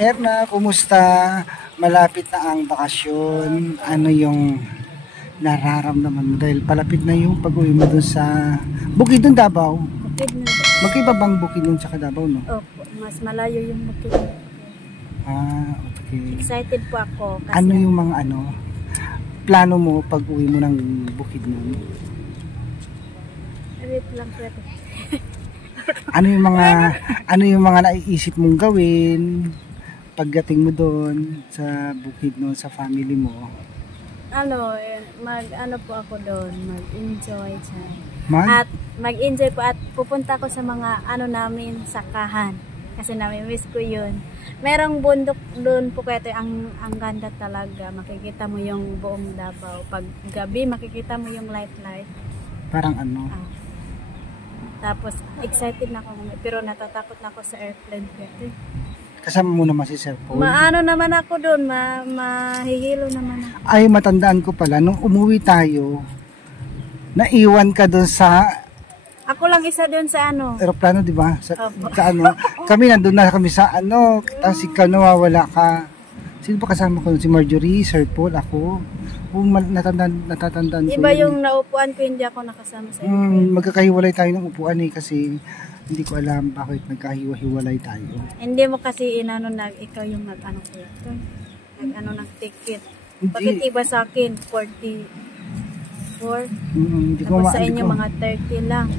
Erna, kumusta? Malapit na ang bakasyon. Ano yung nararamdaman mo? Dahil palapit na yung pag-uwi mo dun sa Bukidnon, Davao. Bukidnon. Magkaiba bang Bukidnon sa Davao, no? Opo, mas malayo yung Bukidnon. Ah, okay. Excited po ako. Kasi Ano yung mga plano mo pag-uwi mo ng Bukidnon? wait lang po. Ano yung mga naiisip mong gawin pagdating mo doon sa Bukidnon sa family mo? Mag-ano po ako doon, mag-enjoy siya. Mag? At mag-enjoy po at pupunta ko sa mga namin, sakahan. Kasi nami-miss ko yun. Merong bundok doon po kaya ang ganda talaga. Makikita mo yung buong Davao. Pag gabi, makikita mo yung light. Parang ano? Tapos, excited na ako. Pero natatakot na ako sa airplane. Kasama mo naman si Sir Paul? Maano naman ako doon, mahihilo naman ako. Ay, matandaan ko pala, nung umuwi tayo, naiwan ka doon sa ako lang isa doon sa aeroplano, di ba? Sa kami nandun na kami sa tapos ikaw nawawala ka. Sino ba kasama ko? Si Marjorie, Sir Paul, ako. Natatandaan ko. Iba yung naupuan ko, hindi ako nakasama sa airplane. Magkakahiwalay tayo ng upuan kasi hindi ko alam bakit nagkahiwa-hiwalay tayo. Hindi mo kasi ikaw yung nag-ano ko ito. Nag-ano ng ticket. Bakit iba sa akin? 44. Tapos sa inyo mga 30 lang.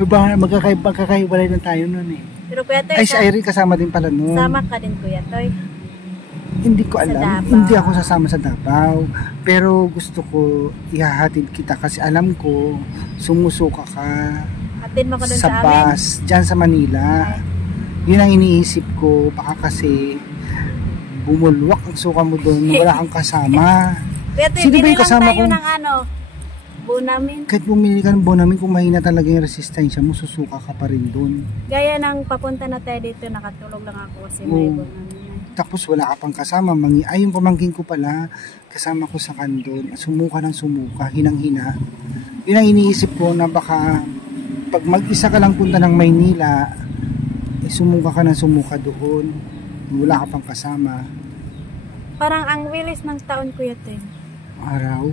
Diba, magkakahiwalay na tayo nun eh. Pero Kuya Toy, ay si Irene kasama din pala nun. Sama ka din Kuya Toy. Hindi ko alam. Hindi ako sasama sa Davao. Pero gusto ko ihahatid kita kasi alam ko sumusuka ka. Hatid mo ko dun sa amin? bus, dyan sa Manila. Yun ang iniisip ko. Baka kasi bumulwak ang suka mo doon. Wala kang kasama. Sino ba yung kasama ko? Bonamin. Kahit bumili ka ng Bonamin, kung mahina talaga yung resistensya mo, susuka ka pa rin doon. Gaya ng papunta na tayo dito, nakatulog lang ako kasi may Bonamin. Tapos wala ka pang kasama. Ay, yung pamangkin ko pala, kasama ko sa kandon. Sumuka ng sumuka, hinang-hina. Yun ang iniisip ko na baka pag mag-isa ka lang punta ng Maynila, sumuka ka ng sumuka doon. Wala ka pang kasama. Parang ang bilis ng taon Kuya Ten. Araw?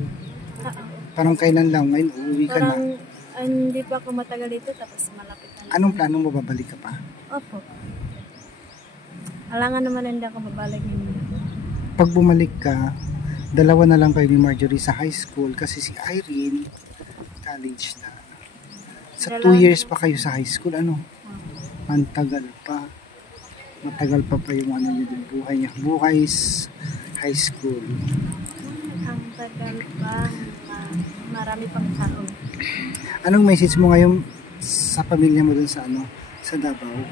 Parang kailan lang, ngayon uuwi ka na. Hindi pa ako matagal dito, tapos malapit na. Anong plano mo, babalik ka pa? Opo. Alangan naman hindi ako babalik ngayon. Pag bumalik ka, dalawa na lang kayo ni Marjorie sa high school kasi si Irene, college na. Sa 2 years pa kayo sa high school, Matagal pa. Matagal pa yung yung buhay niya. Buhay high school. Ang tagal pa. Marami pang tao. Anong message mo ngayon sa pamilya mo dun sa sa Davao?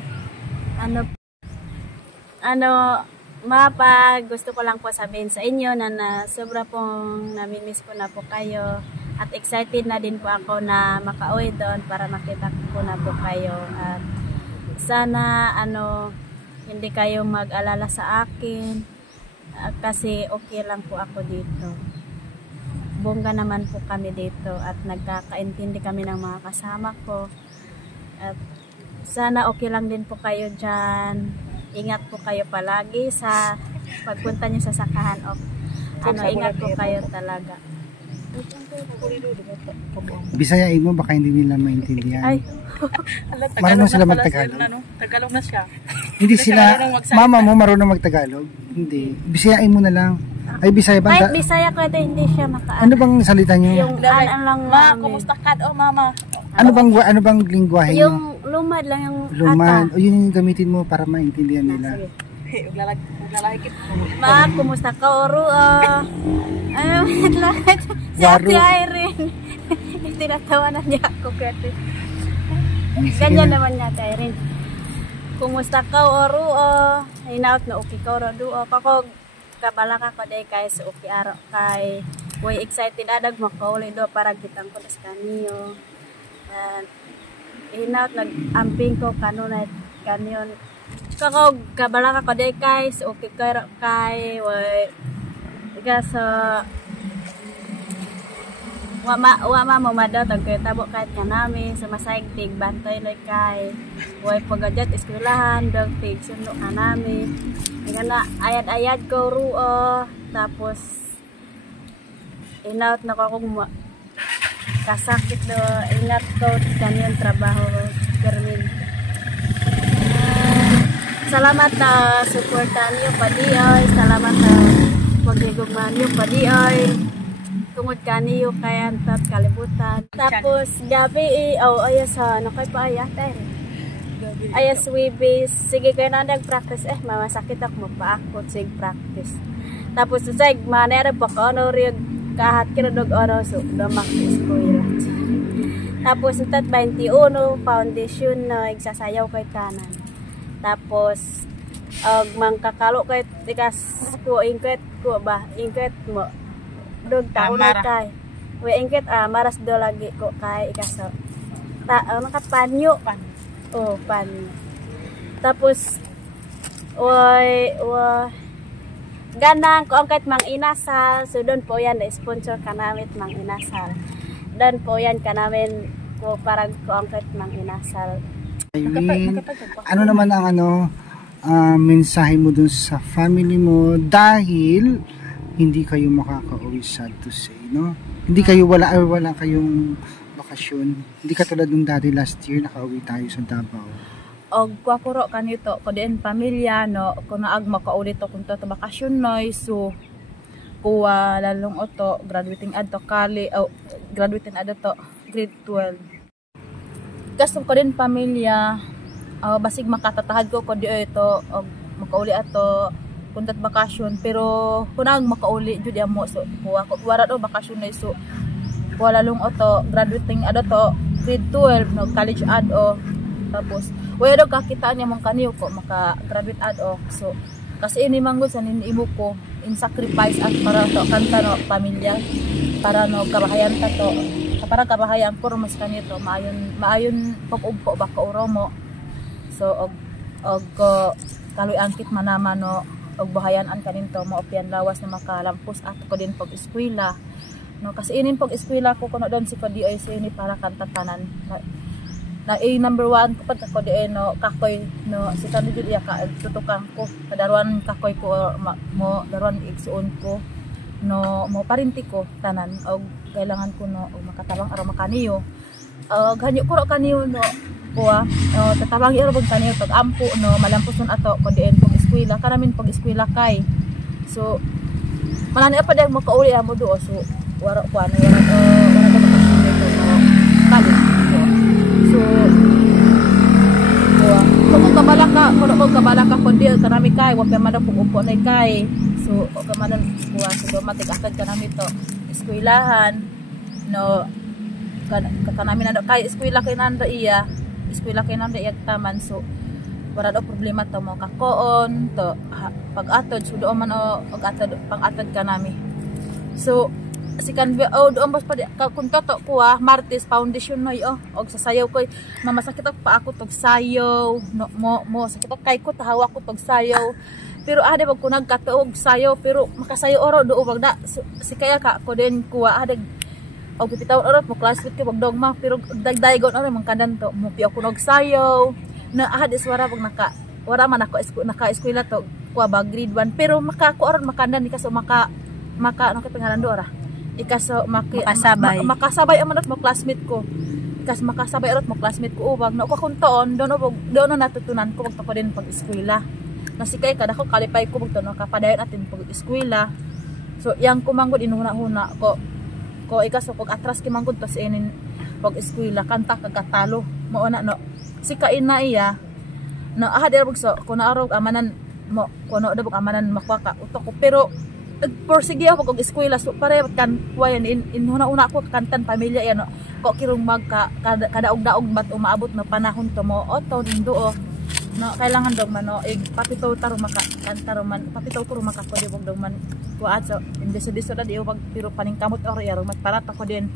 Gusto ko lang po sabihin sa inyo na sobra pong namimiss ko na po kayo at excited na din po ako na makauwi doon para makita ko na po kayo at sana hindi kayo mag-alala sa akin kasi okay lang po ako dito. Bongga naman po kami dito at nagkakaintindi kami ng mga kasama ko at sana okay lang din po kayo dyan. Ingat po kayo palagi sa pagpunta nyo sa sakahan ingat po kayo talaga. Bisayain mo, baka hindi nila maintindihan. Ay. Marunong sila mag-Tagalog? Tagalog na siya. Hindi sila, mama mo marunong mag-Tagalog? Hindi. Bisayain mo na lang. Ay, Bisaya ba? Kahit Bisaya ko ito, hindi siya makaano. Ano bang salita niyo? Yung lang ma, kumusta ka? Mama. Ano bang lingwahe niyo? Yung lumad lang yung lumad. O yun yung gamitin mo para maintindihan nila. Uglalakit. Ma, kumusta ka? Oro, si Ate Irene. Tinatawanan niya ako, Kati. Ganyan naman niya, Ate Irene. Kumusta ka? Oro, hinaot na okay ka. Oro, kako kabala ka ko day kay sa okay araw kay way excited adag makauli do para kitang ko sa kaniyo and hinaut nag-amping ko kanunay kanyon kako kabala ka ko day kay sa okay kay way sa Wa mo madaw tag tabo kahit nga nami sa masayag tig bantay like kay way pagadyat eskwelahan dag tig suno anami Nga ayad-ayad ko ruo, tapos inaut na ko akong kasakit do, ingat ko kaniyang trabaho Carmen. Salamat na suportahan niyo Padioy, salamat na pagdigugman niyo Padioy. Tungod kaniyo kaya tat kalibutan. Tapos gabi ayas ano kay pa ayat ayas wibis. Sige kayo na nag-practice mamasakit ako magpaakot sig practice. Tapos usay manera pa ko ano rin kahat kinudog ano so damak school. Tapos utat 21 foundation na igsasayaw kay tanan. Tapos mangkakalo kay tikas ko ingket ko ba ingket mo dog taon na kay. We ingket maras do lagi ko kay ikaso. Nakapanyo pan. Oh, panyo. Tapos ganang ko ang kahit mang inasal. So doon po yan na-sponsor ka namin mang inasal. Doon po yan ka namin ko parang ko ang kahit mang inasal. Irene, ano naman ang mensahe mo dun sa family mo dahil hindi kayo makaka-uwi, sad to say, no? Hindi kayo wala kayong bakasyon. Hindi katulad nung dati last year nakauwi tayo sa Davao. Og kwakuro kanito ko din pamilya no kuno ag makaulit to kunto to bakasyon noy so kuwa lalong oto graduating adto graduating adto grade 12. Gusto ko din pamilya basig makatatahad ko di ito og makauli ato kuntat bakasyon pero kunang makauli jud amo so kuwa ko wara do bakasyon noy so wala long oto graduating adto grade 12 no college ado tapos wala daw kakita niya mong kaniyo ko maka-graduate ad-o. So, kasi ini manggod sa niniimo ko in sacrifice at para to kanta no pamilya para no kabahayan ta to para kabahayan ko mas kanito maayon pag-ugpo ba ka mo. So og kaloy angkit manama no og bahayan-an kaninto maopyan lawas na makalampos at ko din pag-eskwela. No kasi inin pag-eskwela ko kuno don si Padioy sa ini para kanta tanan na number 1 kapag ako di no kakoy no si kani jud iya ka tutukan ko kadaruan kakoy ko mo daruan igsuon ko no mo parinti ko tanan og kailangan ko no og makatabang aron makaniyo ganyo ko kaniyo no kuha tatabang iro bang kaniyo pag ampo no malampuson ato ko diin pag eskwela karamin pag eskwela kay so manani pa dag makauli amo do so wara ko ano wala ko makasunod ko kali so kung kabalaka ko deal kanami kay wa pa man pug upo nay kay so og kamanon kuha so matik akad kanami to eskwelahan no kanami na kay eskwela kay nanda iya taman so wala do problema to mo kakoon to pag-atod so do man og atod pang-atod kanami so sikan doon bas pa kung toto ko Martes foundation noy og sasayaw ko mamasakit pa ako tog sayaw no mo sakit kay ko tahawa ko tog sayaw pero ade bag ko nagkatuog sayaw pero makasayaw oro do bag da so, si kaya ka ko din kuha ade og bitaw oro mo classmate ko bag dogma pero dagdaygon oro man kandan to mo piyo ko nog sayaw na ade swara bag wala man ako naka-eskwela to kuha bag grade 1 pero makako oro makandan ni kaso maka ano kay pangalan do ora ikaso makasabay amanot mo classmate ko ikas makasabay arot mo classmate ko ubag na ko kuntoon doon natutunan ko wag ko din pag eskwela nasikay kada ko kalipay ko bugto no kapadayon atin pag eskwela so yang kumanggod inuna-huna ko ikaso pag atras ki manggod to sa inin pag eskwela kanta kagatalo mo na no sikain na iya no ahad bugso kuno arog amanan mo kuno dabog amanan makuha ka utok ko pero porsige ako og eskwela so pare kan wayan inuna-una ko kantan pamilya yan no ko kirong kadaog-daog bat umaabot na panahon to mo oto dindo no kailangan dog man no papitaw taro makakanta man papitaw ko maka ko dibog dog man kuat so indesidiso da di wag pero paningkamot or yaro mat para ta ko din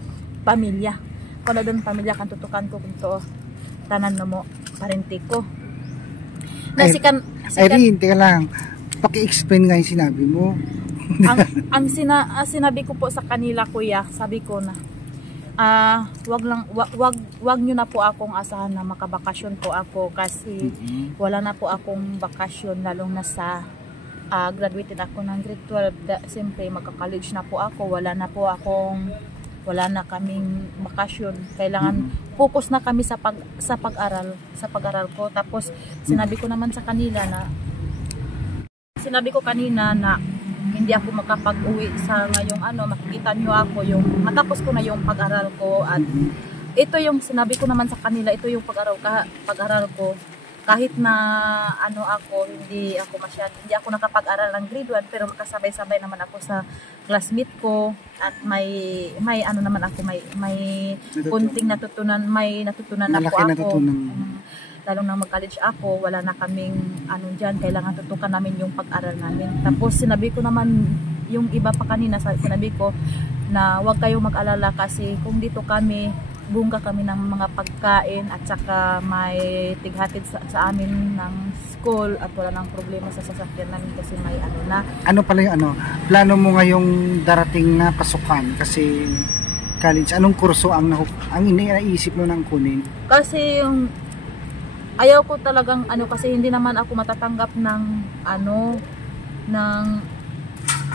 pamilya kono don pamilya kan tutukan ko kunto tanan no mo parenti ko na sikan Irene teka lang paki-explain nga yung sinabi mo. ang sinabi ko po sa kanila kuya, sabi ko na wag niyo na po akong asahan na makabakasyon po ako kasi wala na po akong bakasyon lalong na sa graduated ako ng grade 12, siyempre magka-college na po ako, wala na kaming bakasyon. Kailangan focus na kami sa pag-aral ko. Tapos sinabi ko kanina na hindi ako makapag-uwi sa ngayong makikita niyo ako yung matapos ko na yung pag-aral ko, at ito yung sinabi ko naman sa kanila, ito yung pag-aral ko. Kahit na hindi ako nakapag-aral ng grade 1, pero makasabay-sabay naman ako sa classmate ko, at may naman ako, may kunting natutunan ako. Lalo na mag-college ako, wala na kaming dyan, kailangan tutukan namin yung pag-aral namin. Tapos sinabi ko naman yung iba pa kanina, sinabi ko na huwag kayong mag-alala kasi kung dito kami, bungga kami ng mga pagkain at saka may tighatid sa amin ng school at wala nang problema sa sasakyan namin kasi may na. Ano pala yung plano mo ngayong darating na pasukan kasi college? Anong kurso ang iniisip mo nang kunin? Kasi yung ayaw ko talagang kasi hindi naman ako matatanggap ng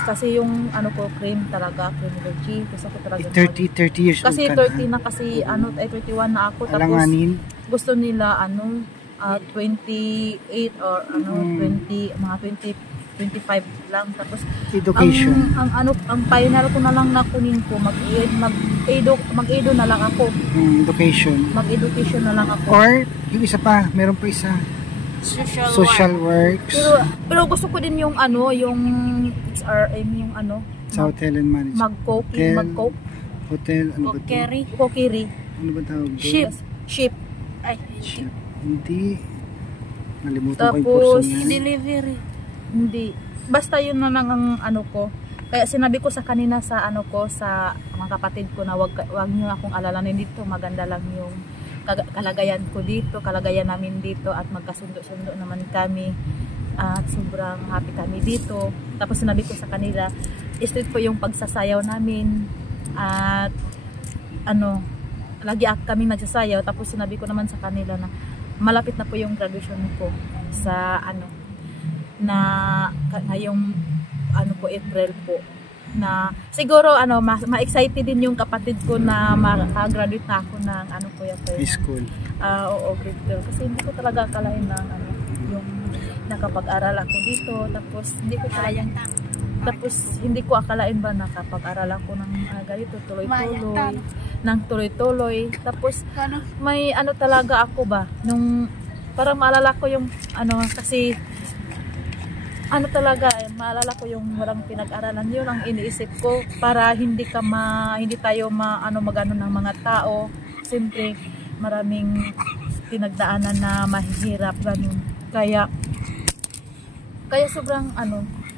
kasi yung ko criminology kasi ako talaga 30 years kasi old 30 na kasi 31 na ako, tapos alanganin. Gusto nila 28 or 20 mga 25 lang, tapos education ang final ko na lang na kunin ko mag-edo na lang ako. Mag-education na lang ako, or yung isa pa, meron pa isa, social works. Pero gusto ko din yung yung HRM, yung sa hotel and management, mag-cook hotel, ano ba ito? Kokiri. Ano ba tawag doon? Ship. Ship. Hindi. Nalimutan ko yung Tapos, portion yan. delivery. Hindi. Basta yun na lang ang ko. Kaya sinabi ko sa kanina sa sa mga kapatid ko na wag niyo akong alalanin dito. Maganda lang yung kalagayan ko dito, kalagayan namin dito, at magkasundo-sundo naman kami. At sobrang happy kami dito. Tapos sinabi ko sa kanila, straight po yung pagsasayaw namin. At lagi kami nagsasayaw. Tapos sinabi ko naman sa kanila na malapit na po yung graduation ko sa na ngayong po April po, na siguro ma-excited din yung kapatid ko na maka-graduate na ako ng high school. Oo, grade 12, kasi hindi ko talaga akalain na yung nakapag-aral ako dito, tapos hindi ko akalain ba nakapag-aral ako ng ganito tuloy-tuloy, tapos may talaga ako ba nung parang maalala ko yung kasi maalala ko yung walang pinag-aralan, yun ang iniisip ko para hindi tayo magano ng mga tao. Siyempre maraming pinagdaanan na mahihirap ganun, kaya sobrang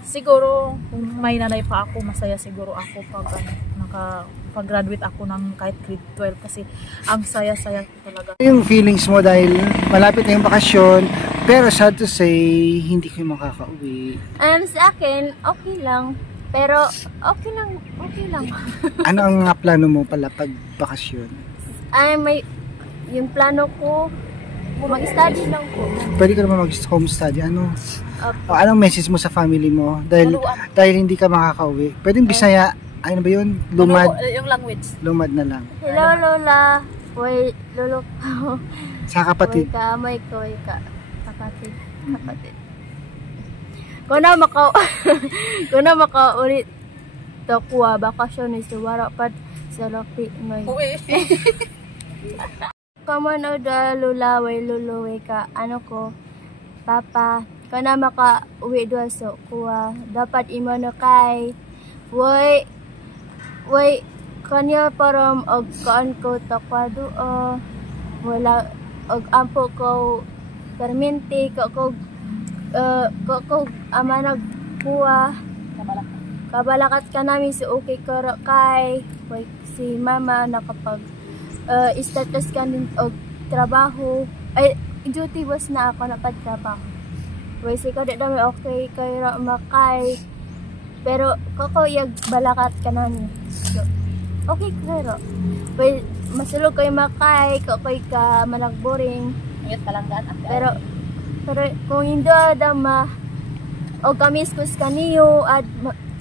siguro kung may nanay pa ako, masaya siguro ako pag nakapag-graduate ako ng kahit grade 12, kasi ang saya-saya talaga. Yung feelings mo dahil malapit na yung bakasyon, pero sad to say, hindi kayo makakauwi. Sa akin, okay lang. Pero, okay lang. Ano ang plano mo pala pag bakasyon? Yung plano ko, mag-study lang po. Pwede ka naman mag-home study. Anong message mo sa family mo? Dahil hindi ka makakauwi. Pwedeng Bisaya, ano ba yun? Lumad? Yung language. Lumad na lang. Hello, Lola. Hoy, lolo ko. Sa kapatid. Hoy ka, may ko, ka. Kapatid. Kung na makaulit to kuha, bakasyon ni suwara pat sa lapi ngay. Uwi. Kaman o da lulaway, luluwi ka. Ko, Papa, kung na makauwi doon so kuha, dapat imano kay, Woy, kanya parang og kaan ko takwado wala og ampo ko permente ko amanag kuha kabalakat ka namin so okay karo kay si mama nakapag status ka din og trabaho ay duty was na ako napagtrabaho si ko dami okay kay ra makay pero yag balakat ka namin so, okay karo masulog kayo makay kakoy ka managboring Ingat palanggaan. pero kung hindi adama o kami iskus kaniyo at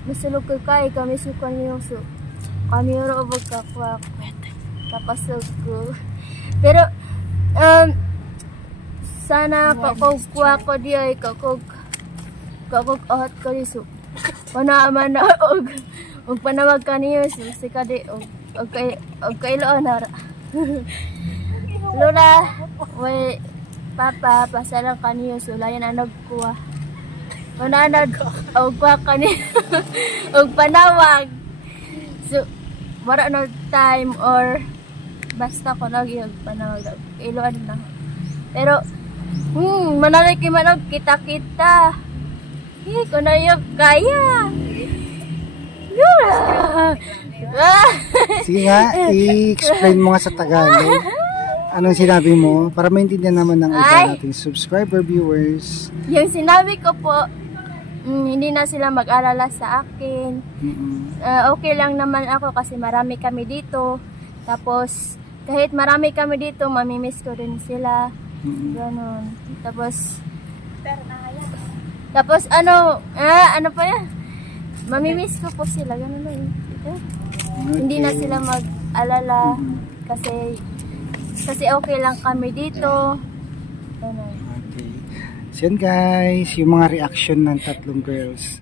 masulog ko kay kami iskus kaniyo so kami ro magkakwak kapasog ko pero sana kakugwa ko diay kakug ahot ko diso panaman na og panawag kaniyo so sikadi og kailoon na Lola way papa pasalang kaniyo so layan na nagkuha pananad og kwa kaniyo og panawag so wala no time or basta ko lagi og panawag iloan na pero manalay kay manog kita ko na yung kaya Sige nga, i-explain mo nga sa Tagalog. Anong sinabi mo? Para maintindihan naman ng iba nating subscriber, viewers. Yung sinabi ko po, hindi na sila mag-alala sa akin. Okay lang naman ako kasi marami kami dito. Tapos, kahit marami kami dito, mamimiss ko rin sila. Ganon. Tapos ano pa yan? Mamimiss ko po sila. Ganon lang. Okay. Hindi na sila mag-alala kasi okay lang kami dito. Ganon. Okay. So yan guys, yung mga reaction ng tatlong girls.